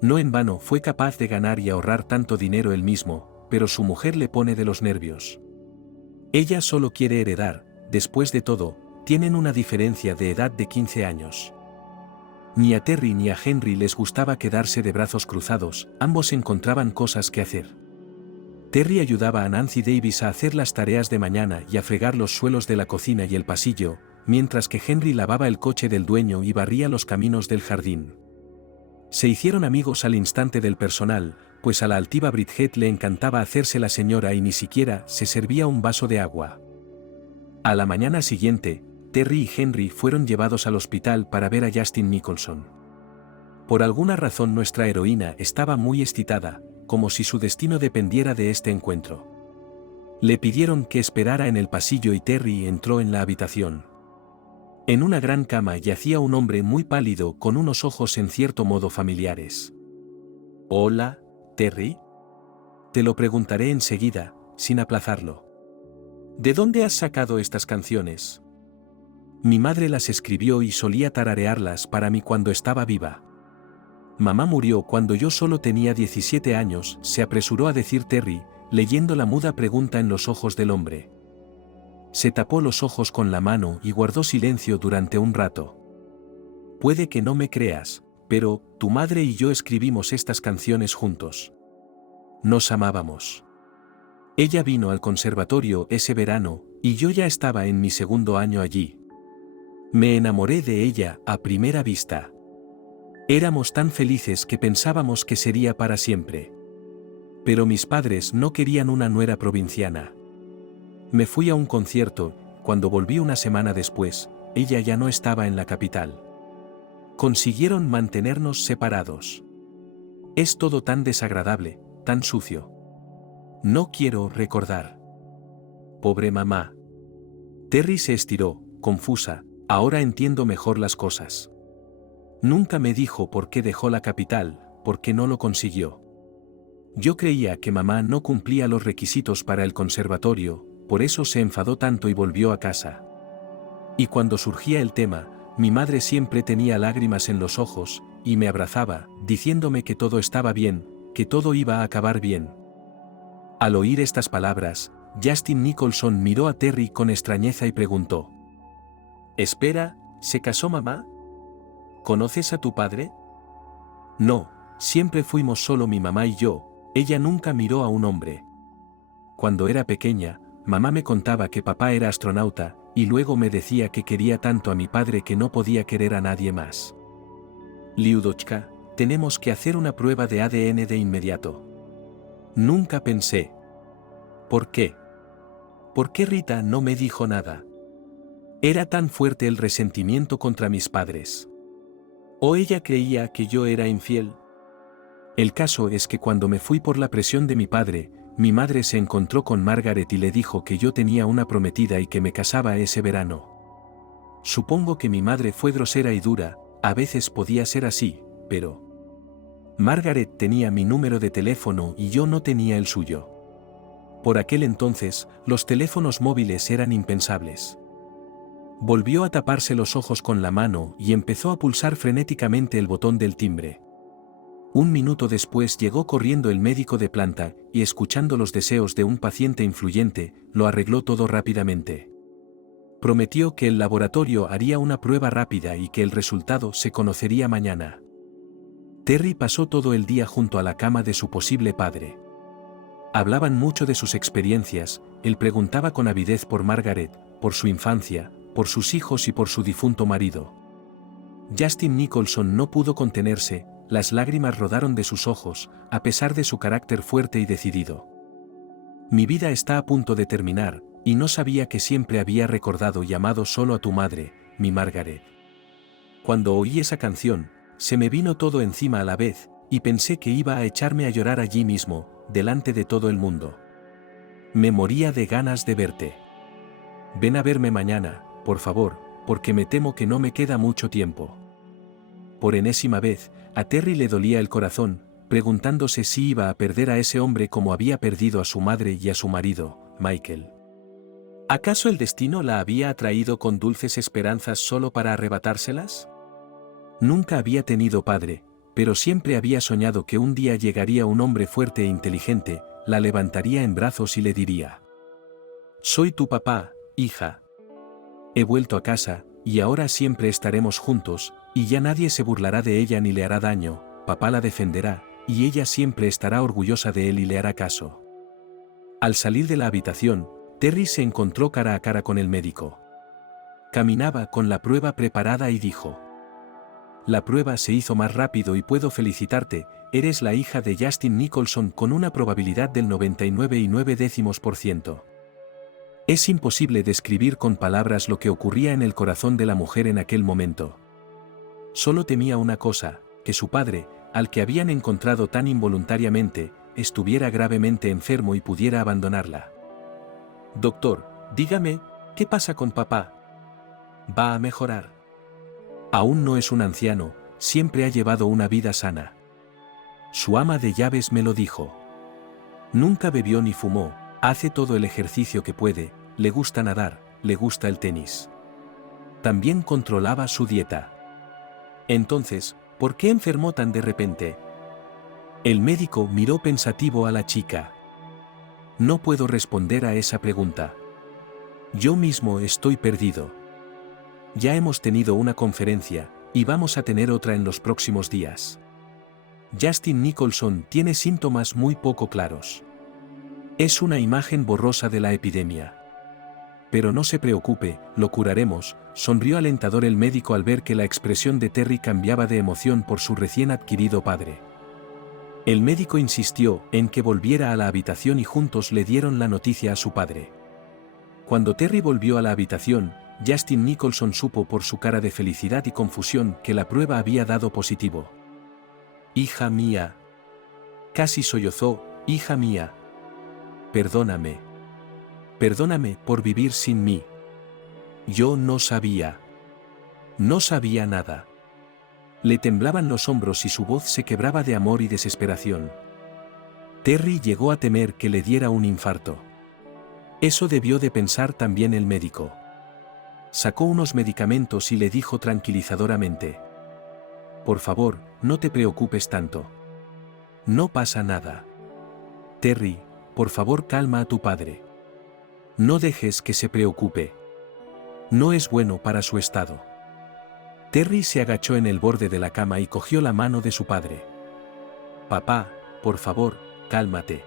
No en vano fue capaz de ganar y ahorrar tanto dinero él mismo, pero su mujer le pone de los nervios. Ella solo quiere heredar, después de todo, tienen una diferencia de edad de 15 años. Ni a Terry ni a Henry les gustaba quedarse de brazos cruzados, ambos encontraban cosas que hacer. Terry ayudaba a Nancy Davis a hacer las tareas de mañana y a fregar los suelos de la cocina y el pasillo, mientras que Henry lavaba el coche del dueño y barría los caminos del jardín. Se hicieron amigos al instante del personal, pues a la altiva Bridget le encantaba hacerse la señora y ni siquiera se servía un vaso de agua. A la mañana siguiente, Terry y Henry fueron llevados al hospital para ver a Justin Nicholson. Por alguna razón nuestra heroína estaba muy excitada, como si su destino dependiera de este encuentro. Le pidieron que esperara en el pasillo y Terry entró en la habitación. En una gran cama yacía un hombre muy pálido con unos ojos en cierto modo familiares. «Hola, Terry». «Te lo preguntaré enseguida, sin aplazarlo». «¿De dónde has sacado estas canciones?» «Mi madre las escribió y solía tararearlas para mí cuando estaba viva». «Mamá murió cuando yo solo tenía 17 años», se apresuró a decir Terry, leyendo la muda pregunta en los ojos del hombre. Se tapó los ojos con la mano y guardó silencio durante un rato. «Puede que no me creas, pero tu madre y yo escribimos estas canciones juntos. Nos amábamos. Ella vino al conservatorio ese verano, y yo ya estaba en mi segundo año allí. Me enamoré de ella a primera vista. Éramos tan felices que pensábamos que sería para siempre. Pero mis padres no querían una nuera provinciana. Me fui a un concierto, cuando volví una semana después, ella ya no estaba en la capital. Consiguieron mantenernos separados. Es todo tan desagradable, tan sucio. No quiero recordar. Pobre mamá». Terry se estiró, confusa. «Ahora entiendo mejor las cosas. Nunca me dijo por qué dejó la capital, por qué no lo consiguió. Yo creía que mamá no cumplía los requisitos para el conservatorio, por eso se enfadó tanto y volvió a casa. Y cuando surgía el tema, mi madre siempre tenía lágrimas en los ojos, y me abrazaba, diciéndome que todo estaba bien, que todo iba a acabar bien». Al oír estas palabras, Justin Nicholson miró a Terry con extrañeza y preguntó: «Espera, ¿se casó mamá? ¿Conoces a tu padre?» «No, siempre fuimos solo mi mamá y yo, ella nunca miró a un hombre. Cuando era pequeña, mamá me contaba que papá era astronauta, y luego me decía que quería tanto a mi padre que no podía querer a nadie más. Liudochka, tenemos que hacer una prueba de ADN de inmediato». Nunca pensé. ¿Por qué? ¿Por qué Rita no me dijo nada? Era tan fuerte el resentimiento contra mis padres. ¿O ella creía que yo era infiel? El caso es que cuando me fui por la presión de mi padre, mi madre se encontró con Margaret y le dijo que yo tenía una prometida y que me casaba ese verano. Supongo que mi madre fue grosera y dura, a veces podía ser así, pero... Margaret tenía mi número de teléfono y yo no tenía el suyo. Por aquel entonces, los teléfonos móviles eran impensables. Volvió a taparse los ojos con la mano y empezó a pulsar frenéticamente el botón del timbre. Un minuto después llegó corriendo el médico de planta y, escuchando los deseos de un paciente influyente, lo arregló todo rápidamente. Prometió que el laboratorio haría una prueba rápida y que el resultado se conocería mañana. Terry pasó todo el día junto a la cama de su posible padre. Hablaban mucho de sus experiencias, él preguntaba con avidez por Margaret, por su infancia, por sus hijos y por su difunto marido. Justin Nicholson no pudo contenerse, las lágrimas rodaron de sus ojos, a pesar de su carácter fuerte y decidido. «Mi vida está a punto de terminar, y no sabía que siempre había recordado y amado solo a tu madre, mi Margaret. Cuando oí esa canción, se me vino todo encima a la vez, y pensé que iba a echarme a llorar allí mismo, delante de todo el mundo. Me moría de ganas de verte. Ven a verme mañana, por favor, porque me temo que no me queda mucho tiempo». Por enésima vez, a Terry le dolía el corazón, preguntándose si iba a perder a ese hombre como había perdido a su madre y a su marido, Michael. ¿Acaso el destino la había atraído con dulces esperanzas solo para arrebatárselas? Nunca había tenido padre, pero siempre había soñado que un día llegaría un hombre fuerte e inteligente, la levantaría en brazos y le diría: «Soy tu papá, hija. He vuelto a casa, y ahora siempre estaremos juntos, y ya nadie se burlará de ella ni le hará daño, papá la defenderá, y ella siempre estará orgullosa de él y le hará caso». Al salir de la habitación, Terry se encontró cara a cara con el médico. Caminaba con la prueba preparada y dijo: «La prueba se hizo más rápido y puedo felicitarte, eres la hija de Justin Nicholson con una probabilidad del 99,9%. Es imposible describir con palabras lo que ocurría en el corazón de la mujer en aquel momento. Solo temía una cosa, que su padre, al que habían encontrado tan involuntariamente, estuviera gravemente enfermo y pudiera abandonarla. «Doctor, dígame, ¿qué pasa con papá? ¿Va a mejorar? Aún no es un anciano, siempre ha llevado una vida sana. Su ama de llaves me lo dijo. Nunca bebió ni fumó, hace todo el ejercicio que puede, le gusta nadar, le gusta el tenis. También controlaba su dieta. Entonces, ¿por qué enfermó tan de repente?» El médico miró pensativo a la chica. «No puedo responder a esa pregunta. Yo mismo estoy perdido. Ya hemos tenido una conferencia, y vamos a tener otra en los próximos días. Justin Nicholson tiene síntomas muy poco claros. Es una imagen borrosa de la epidemia. Pero no se preocupe, lo curaremos», sonrió alentador el médico al ver que la expresión de Terry cambiaba de emoción por su recién adquirido padre. El médico insistió en que volviera a la habitación y juntos le dieron la noticia a su padre. Cuando Terry volvió a la habitación, Justin Nicholson supo por su cara de felicidad y confusión que la prueba había dado positivo. «Hija mía». Casi sollozó: «Hija mía. Perdóname. Perdóname por vivir sin mí. Yo no sabía. No sabía nada». Le temblaban los hombros y su voz se quebraba de amor y desesperación. Terry llegó a temer que le diera un infarto. Eso debió de pensar también el médico. Sacó unos medicamentos y le dijo tranquilizadoramente: «Por favor, no te preocupes tanto. No pasa nada. Terry, por favor calma a tu padre. No dejes que se preocupe. No es bueno para su estado». Terry se agachó en el borde de la cama y cogió la mano de su padre. «Papá, por favor, cálmate.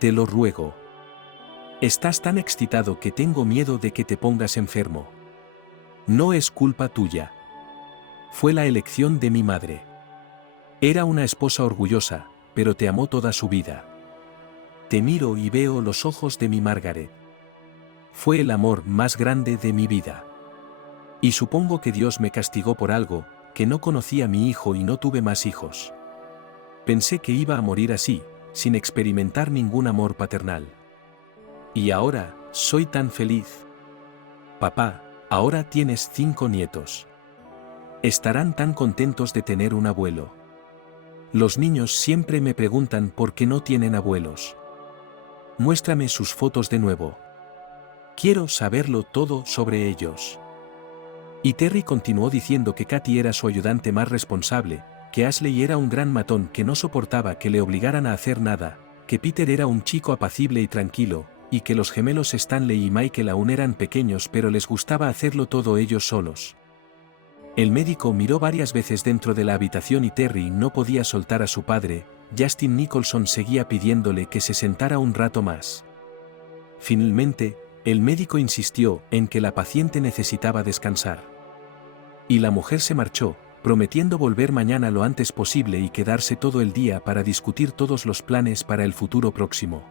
Te lo ruego. Estás tan excitado que tengo miedo de que te pongas enfermo. No es culpa tuya. Fue la elección de mi madre. Era una esposa orgullosa, pero te amó toda su vida. Te miro y veo los ojos de mi Margaret. Fue el amor más grande de mi vida. Y supongo que Dios me castigó por algo, que no conocí a mi hijo y no tuve más hijos. Pensé que iba a morir así, sin experimentar ningún amor paternal. Y ahora, soy tan feliz. Papá, ahora tienes 5 nietos. Estarán tan contentos de tener un abuelo. Los niños siempre me preguntan por qué no tienen abuelos. Muéstrame sus fotos de nuevo. Quiero saberlo todo sobre ellos». Y Terry continuó diciendo que Katy era su ayudante más responsable, que Ashley era un gran matón que no soportaba que le obligaran a hacer nada, que Peter era un chico apacible y tranquilo, y que los gemelos Stanley y Michael aún eran pequeños pero les gustaba hacerlo todo ellos solos. El médico miró varias veces dentro de la habitación y Terry no podía soltar a su padre. Justin Nicholson seguía pidiéndole que se sentara un rato más. Finalmente, el médico insistió en que la paciente necesitaba descansar. Y la mujer se marchó, prometiendo volver mañana lo antes posible y quedarse todo el día para discutir todos los planes para el futuro próximo.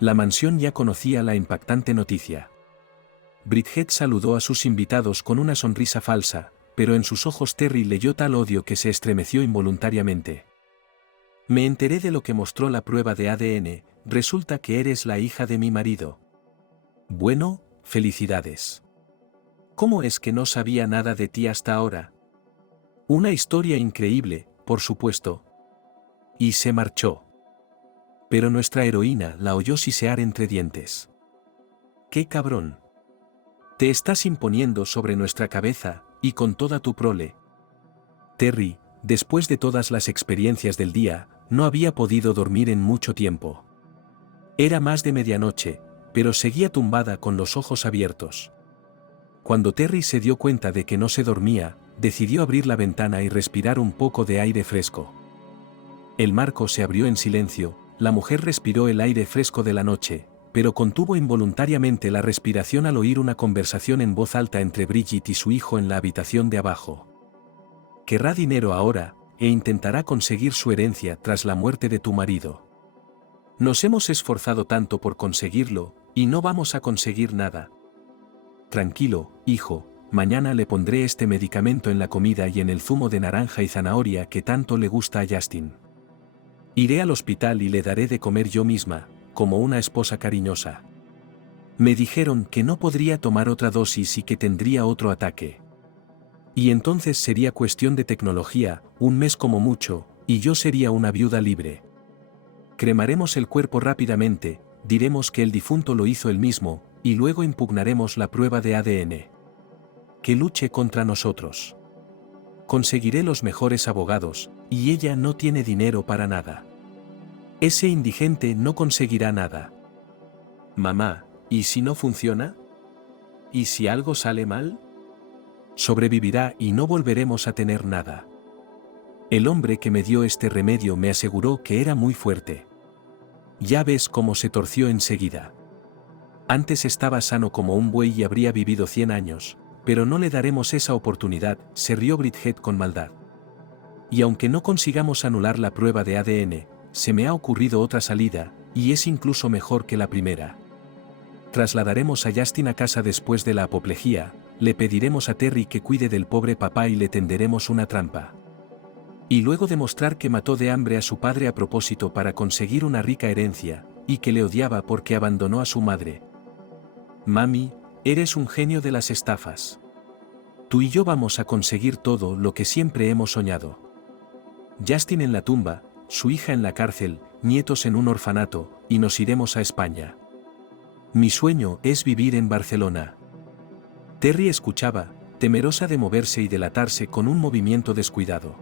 La mansión ya conocía la impactante noticia. Bridget saludó a sus invitados con una sonrisa falsa, pero en sus ojos Terry leyó tal odio que se estremeció involuntariamente. «Me enteré de lo que mostró la prueba de ADN, resulta que eres la hija de mi marido». «Bueno, felicidades. ¿Cómo es que no sabía nada de ti hasta ahora?» Una historia increíble, por supuesto. Y se marchó. Pero nuestra heroína la oyó sisear entre dientes. ¡Qué cabrón! Te estás imponiendo sobre nuestra cabeza, y con toda tu prole. Terry, después de todas las experiencias del día, no había podido dormir en mucho tiempo. Era más de medianoche, pero seguía tumbada con los ojos abiertos. Cuando Terry se dio cuenta de que no se dormía, decidió abrir la ventana y respirar un poco de aire fresco. El marco se abrió en silencio, la mujer respiró el aire fresco de la noche, pero contuvo involuntariamente la respiración al oír una conversación en voz alta entre Bridget y su hijo en la habitación de abajo. Querrá dinero ahora, e intentará conseguir su herencia tras la muerte de tu marido. Nos hemos esforzado tanto por conseguirlo, y no vamos a conseguir nada. Tranquilo, hijo, mañana le pondré este medicamento en la comida y en el zumo de naranja y zanahoria que tanto le gusta a Justin. Iré al hospital y le daré de comer yo misma, como una esposa cariñosa. Me dijeron que no podría tomar otra dosis y que tendría otro ataque. Y entonces sería cuestión de tecnología, un mes como mucho, y yo sería una viuda libre. Cremaremos el cuerpo rápidamente, diremos que el difunto lo hizo él mismo, y luego impugnaremos la prueba de ADN. Que luche contra nosotros. Conseguiré los mejores abogados, y ella no tiene dinero para nada. Ese indigente no conseguirá nada. Mamá, ¿y si no funciona? ¿Y si algo sale mal? Sobrevivirá y no volveremos a tener nada. El hombre que me dio este remedio me aseguró que era muy fuerte. Ya ves cómo se torció enseguida. Antes estaba sano como un buey y habría vivido 100 años, pero no le daremos esa oportunidad, se rió Bridget con maldad. Y aunque no consigamos anular la prueba de ADN, se me ha ocurrido otra salida, y es incluso mejor que la primera. Trasladaremos a Justin a casa después de la apoplejía, le pediremos a Terry que cuide del pobre papá y le tenderemos una trampa. Y luego demostrar que mató de hambre a su padre a propósito para conseguir una rica herencia, y que le odiaba porque abandonó a su madre. Mami, eres un genio de las estafas. Tú y yo vamos a conseguir todo lo que siempre hemos soñado. Justin en la tumba, su hija en la cárcel, nietos en un orfanato, y nos iremos a España. Mi sueño es vivir en Barcelona. Terry escuchaba, temerosa de moverse y delatarse con un movimiento descuidado.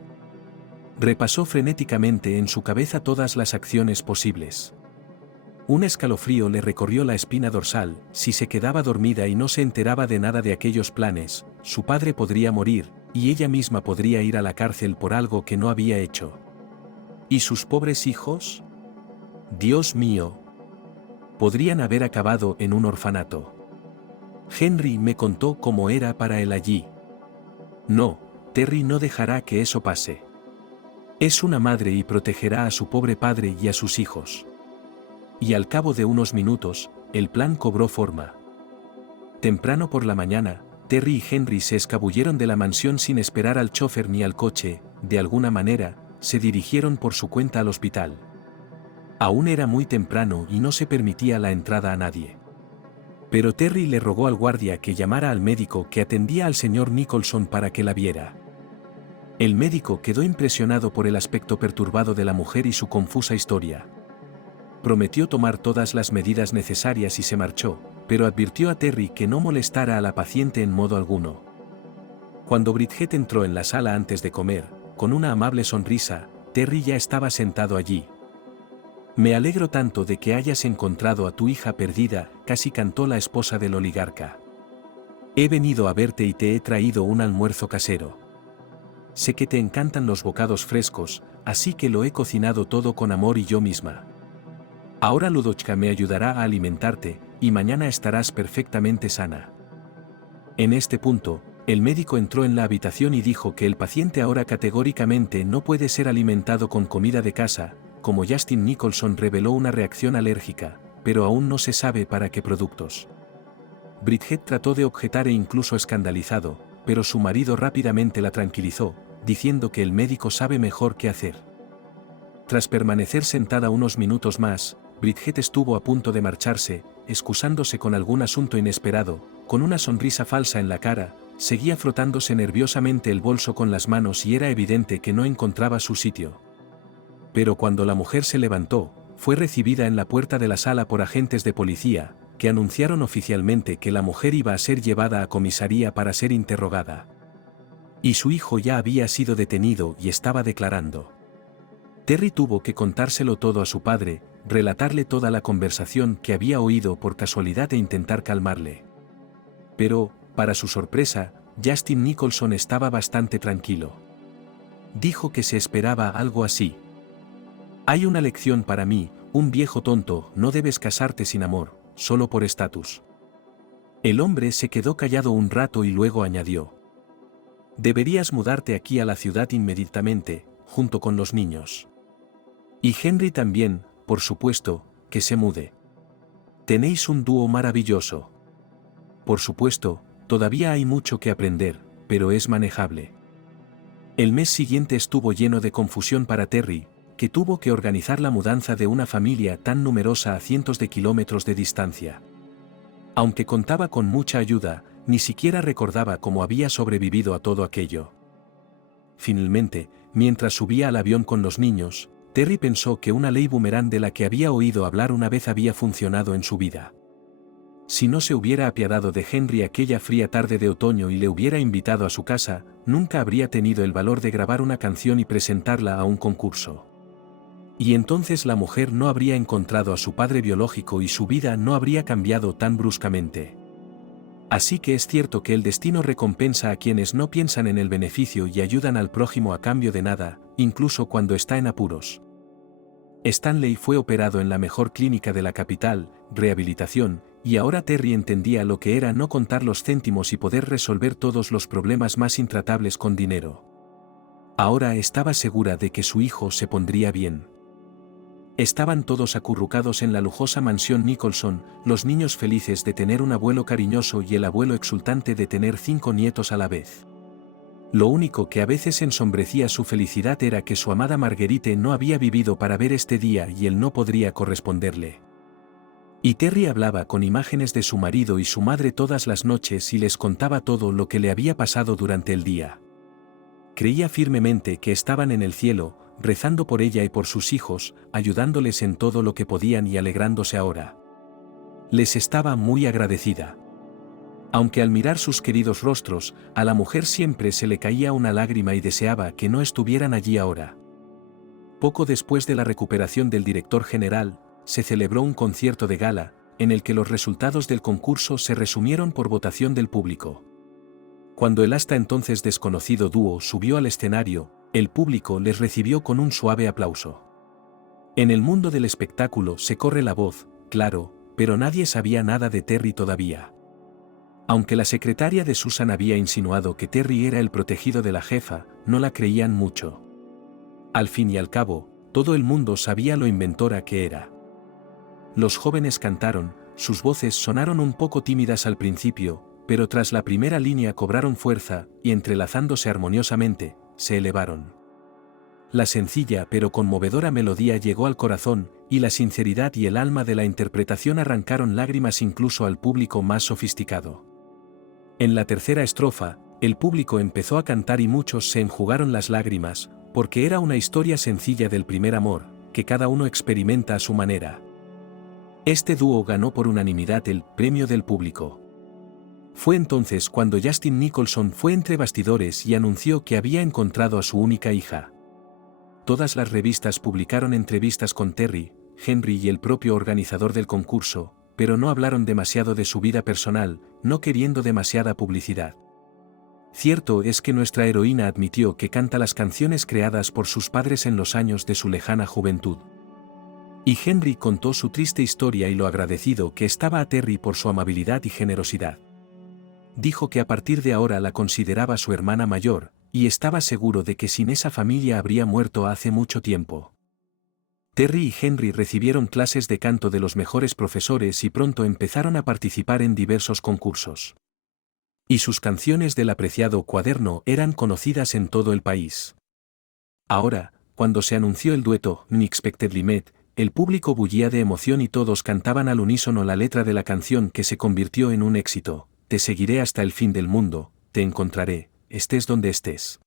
Repasó frenéticamente en su cabeza todas las acciones posibles. Un escalofrío le recorrió la espina dorsal, si se quedaba dormida y no se enteraba de nada de aquellos planes, su padre podría morir, y ella misma podría ir a la cárcel por algo que no había hecho. ¿Y sus pobres hijos? Dios mío. Podrían haber acabado en un orfanato. Henry me contó cómo era para él allí. No, Terry no dejará que eso pase. Es una madre y protegerá a su pobre padre y a sus hijos. Y al cabo de unos minutos, el plan cobró forma. Temprano por la mañana, Terry y Henry se escabulleron de la mansión sin esperar al chofer ni al coche, de alguna manera, se dirigieron por su cuenta al hospital. Aún era muy temprano y no se permitía la entrada a nadie. Pero Terry le rogó al guardia que llamara al médico que atendía al señor Nicholson para que la viera. El médico quedó impresionado por el aspecto perturbado de la mujer y su confusa historia. Prometió tomar todas las medidas necesarias y se marchó, pero advirtió a Terry que no molestara a la paciente en modo alguno. Cuando Bridget entró en la sala antes de comer, con una amable sonrisa, Terry ya estaba sentado allí. Me alegro tanto de que hayas encontrado a tu hija perdida, casi cantó la esposa del oligarca. He venido a verte y te he traído un almuerzo casero. Sé que te encantan los bocados frescos, así que lo he cocinado todo con amor y yo misma. Ahora Ludochka me ayudará a alimentarte, y mañana estarás perfectamente sana. En este punto, el médico entró en la habitación y dijo que el paciente ahora categóricamente no puede ser alimentado con comida de casa, como Justin Nicholson reveló una reacción alérgica, pero aún no se sabe para qué productos. Bridget trató de objetar e incluso escandalizado, pero su marido rápidamente la tranquilizó, diciendo que el médico sabe mejor qué hacer. Tras permanecer sentada unos minutos más, Bridget estuvo a punto de marcharse, excusándose con algún asunto inesperado, con una sonrisa falsa en la cara, seguía frotándose nerviosamente el bolso con las manos y era evidente que no encontraba su sitio. Pero cuando la mujer se levantó, fue recibida en la puerta de la sala por agentes de policía, que anunciaron oficialmente que la mujer iba a ser llevada a comisaría para ser interrogada. Y su hijo ya había sido detenido y estaba declarando. Terry tuvo que contárselo todo a su padre, relatarle toda la conversación que había oído por casualidad e intentar calmarle. Pero, para su sorpresa, Justin Nicholson estaba bastante tranquilo. Dijo que se esperaba algo así. Hay una lección para mí, un viejo tonto, no debes casarte sin amor, solo por estatus. El hombre se quedó callado un rato y luego añadió. Deberías mudarte aquí a la ciudad inmediatamente, junto con los niños. Y Henry también, por supuesto, que se mude. Tenéis un dúo maravilloso. Por supuesto, todavía hay mucho que aprender, pero es manejable. El mes siguiente estuvo lleno de confusión para Terry, que tuvo que organizar la mudanza de una familia tan numerosa a cientos de kilómetros de distancia. Aunque contaba con mucha ayuda, ni siquiera recordaba cómo había sobrevivido a todo aquello. Finalmente, mientras subía al avión con los niños, Terry pensó que una ley boomerang de la que había oído hablar una vez había funcionado en su vida. Si no se hubiera apiadado de Henry aquella fría tarde de otoño y le hubiera invitado a su casa, nunca habría tenido el valor de grabar una canción y presentarla a un concurso. Y entonces la mujer no habría encontrado a su padre biológico y su vida no habría cambiado tan bruscamente. Así que es cierto que el destino recompensa a quienes no piensan en el beneficio y ayudan al prójimo a cambio de nada, incluso cuando está en apuros. Stanley fue operado en la mejor clínica de la capital, rehabilitación, y ahora Terry entendía lo que era no contar los céntimos y poder resolver todos los problemas más intratables con dinero. Ahora estaba segura de que su hijo se pondría bien. Estaban todos acurrucados en la lujosa mansión Nicholson, los niños felices de tener un abuelo cariñoso y el abuelo exultante de tener 5 nietos a la vez. Lo único que a veces ensombrecía su felicidad era que su amada Marguerite no había vivido para ver este día y él no podría corresponderle. Y Terry hablaba con imágenes de su marido y su madre todas las noches y les contaba todo lo que le había pasado durante el día. Creía firmemente que estaban en el cielo, rezando por ella y por sus hijos, ayudándoles en todo lo que podían y alegrándose ahora. Les estaba muy agradecida. Aunque al mirar sus queridos rostros, a la mujer siempre se le caía una lágrima y deseaba que no estuvieran allí ahora. Poco después de la recuperación del director general, se celebró un concierto de gala, en el que los resultados del concurso se resumieron por votación del público. Cuando el hasta entonces desconocido dúo subió al escenario, el público les recibió con un suave aplauso. En el mundo del espectáculo se corre la voz, claro, pero nadie sabía nada de Terry todavía. Aunque la secretaria de Susan había insinuado que Terry era el protegido de la jefa, no la creían mucho. Al fin y al cabo, todo el mundo sabía lo inventora que era. Los jóvenes cantaron, sus voces sonaron un poco tímidas al principio, pero tras la primera línea cobraron fuerza, y entrelazándose armoniosamente, se elevaron. La sencilla pero conmovedora melodía llegó al corazón, y la sinceridad y el alma de la interpretación arrancaron lágrimas incluso al público más sofisticado. En la tercera estrofa, el público empezó a cantar y muchos se enjugaron las lágrimas, porque era una historia sencilla del primer amor, que cada uno experimenta a su manera. Este dúo ganó por unanimidad el premio del público. Fue entonces cuando Justin Nicholson fue entre bastidores y anunció que había encontrado a su única hija. Todas las revistas publicaron entrevistas con Terry, Henry y el propio organizador del concurso, pero no hablaron demasiado de su vida personal, no queriendo demasiada publicidad. Cierto es que nuestra heroína admitió que canta las canciones creadas por sus padres en los años de su lejana juventud. Y Henry contó su triste historia y lo agradecido que estaba a Terry por su amabilidad y generosidad. Dijo que a partir de ahora la consideraba su hermana mayor, y estaba seguro de que sin esa familia habría muerto hace mucho tiempo. Terry y Henry recibieron clases de canto de los mejores profesores y pronto empezaron a participar en diversos concursos. Y sus canciones del apreciado cuaderno eran conocidas en todo el país. Ahora, cuando se anunció el dueto Unexpectedly Met, el público bullía de emoción y todos cantaban al unísono la letra de la canción que se convirtió en un éxito: Te seguiré hasta el fin del mundo, te encontraré, estés donde estés.